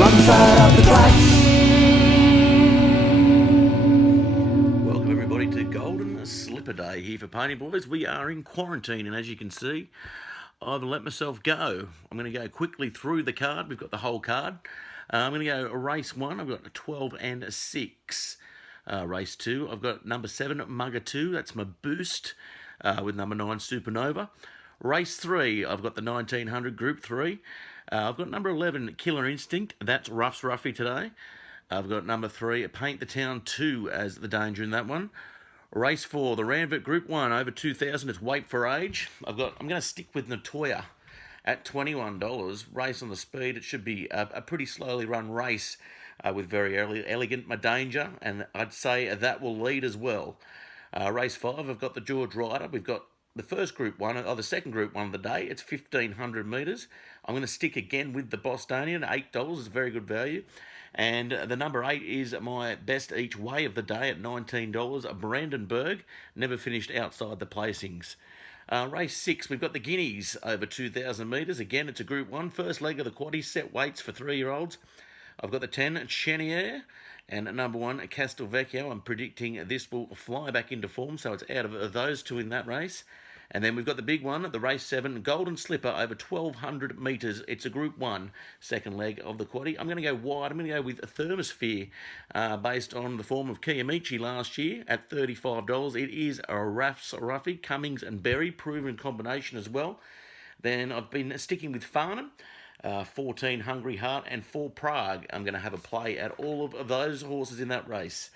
wrong side of the tracks. Welcome everybody to Golden Slipper Day here for Ponyboys. We are in quarantine, and as you can see, I've let myself go. I'm going to go quickly through the card. We've got the whole card. I'm going to go race 1. I've got 12 and 6. Race 2, I've got number 7, Mugger 2. That's my boost with number 9, Supernova. Race 3, I've got the 1900 Group 3. I've got number 11, Killer Instinct. That's Ruff's Ruffy today. I've got number 3, Paint the Town 2 as the danger in that one. Race 4, the Ranvert Group 1 over 2,000. It's Wait for Age. I'm going to stick with Natoya at $21. Race on the speed. It should be a pretty slowly run race with very elegant My Danger, and I'd say that will lead as well. Race 5, I've got the George Ryder. We've got the first Group 1, or the second Group 1 of the day. It's 1,500 metres. I'm going to stick again with the Bostonian, $8. It's very good value. And the number 8 is my best each way of the day at $19. Brandenburg, never finished outside the placings. Race 6, we've got the Guineas over 2,000 metres. Again, it's a Group 1, first leg of the quaddies, set weights for 3-year-olds. I've got the 10, Chenier, and number 1, Castelvecchio. I'm predicting this will fly back into form, so it's out of those two in that race. And then we've got the big one, the race 7, Golden Slipper over 1,200 metres. It's a Group 1, second leg of the quaddie. I'm going to go wide. I'm going to go with a Thermosphere based on the form of Kiyomichi last year at $35. It is a Ruff's Ruffy, Cummings and Berry, proven combination as well. Then I've been sticking with Farnham. 14 Hungry Heart and 4 Prague. I'm going to have a play at all of those horses in that race.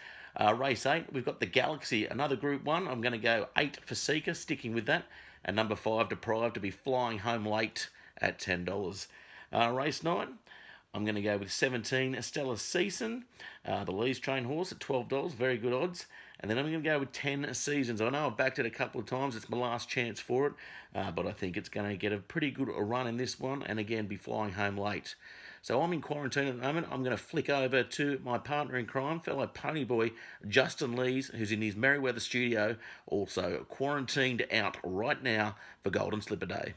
Race 8, we've got the Galaxy, another Group 1. I'm going to go 8 for Seeker, sticking with that. And number 5, Deprived, to be flying home late at $10. Race 9, I'm going to go with 17, Stella Season, the Lee's Train horse at $12, very good odds. And then I'm going to go with 10 Seasons. I know I've backed it a couple of times. It's my last chance for it. But I think it's going to get a pretty good run in this one. And again, be flying home late. So I'm in quarantine at the moment. I'm going to flick over to my partner in crime, fellow ponyboy, Justin Lees, who's in his Merriweather studio, also quarantined out right now for Golden Slipper Day.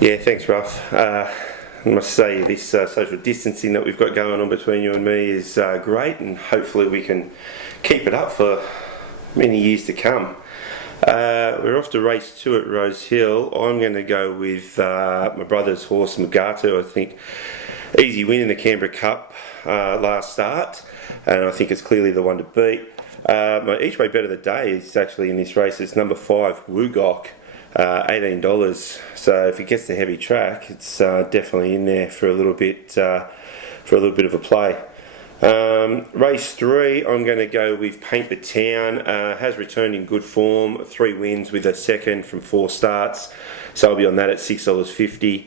Yeah, thanks, Ruff. I must say this social distancing that we've got going on between you and me is great, and hopefully we can keep it up for many years to come. We're off to race 2 at Rose Hill. I'm going to go with my brother's horse, Mugatu. I think easy win in the Canberra Cup last start, and I think it's clearly the one to beat. My each way bet of the day is actually in this race. It's number 5, Wugok, $18. So if it gets the heavy track, it's definitely in there for a little bit of a play. Race 3, I'm going to go with Paint the Town. Has returned in good form, 3 wins with a second from 4 starts, so I'll be on that at $6.50.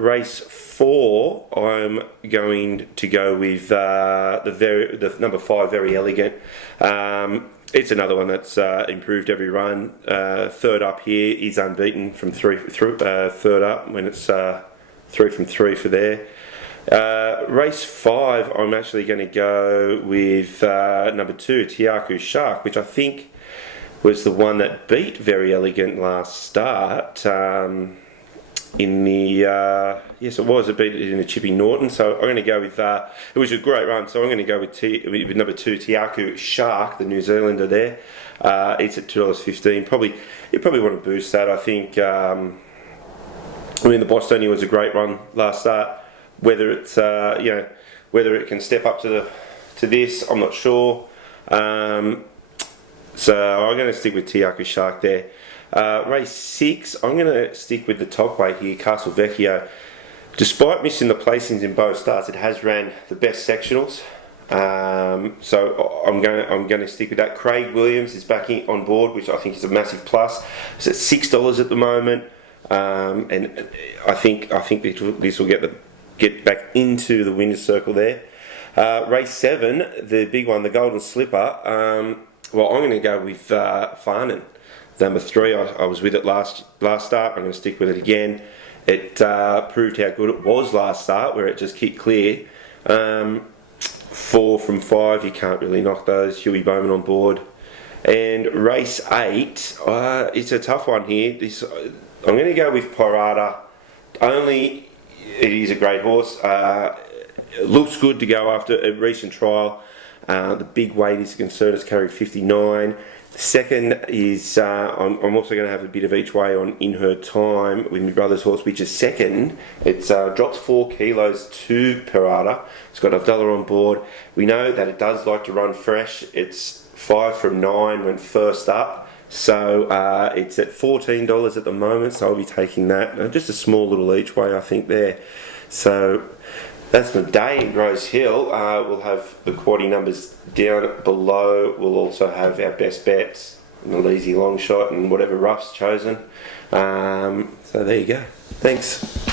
Race 4, I'm going to go with the number 5, Very Elegant. It's another one that's improved every run. Third up here is unbeaten from third up when it's 3 from 3 for there. Race 5, I'm actually going to go with number 2, Tiaku Shark, which I think was the one that beat Very Elegant last start. In the yes, it was. It beat it in the Chippy Norton. So I'm going to go with it was a great run. So I'm going to go with number 2, Tiaku Shark, the New Zealander there. It's at $2.15. You probably want to boost that. I think. I mean, the Bostonian was a great run last start. Whether it's whether it can step up to this, I'm not sure. So I'm going to stick with Tiaku Shark there. Race 6, I'm going to stick with the top weight here, Castelvecchio. Despite missing the placings in both starts, it has ran the best sectionals. So I'm going to stick with that. Craig Williams is back on board, which I think is a massive plus. It's at $6 at the moment, and I think this will get back into the winner's circle there. Race 7, the big one, the Golden Slipper. Well, I'm going to go with Farnan, number 3. I was with it last start. I'm going to stick with it again. It proved how good it was last start, where it just kicked clear. 4 from 5, you can't really knock those. Huey Bowman on board. And race 8, it's a tough one here. I'm going to go with Pirata. Only it is a great horse. It looks good to go after a recent trial. The big weight is a concern. It's carried 59. The second is I'm also going to have a bit of each way on In Her Time with my brother's horse, which is second. It's drops 4 kilos to Parada. It's got Abdullah on board. We know that it does like to run fresh. It's 5 from 9 when first up. So it's at $14 at the moment, so I'll be taking that. Just a small little each way, I think, there. So that's my day in Rose Hill. We'll have the quaddie numbers down below. We'll also have our best bets, and the easy long shot, and whatever Ruff's chosen. So there you go. Thanks.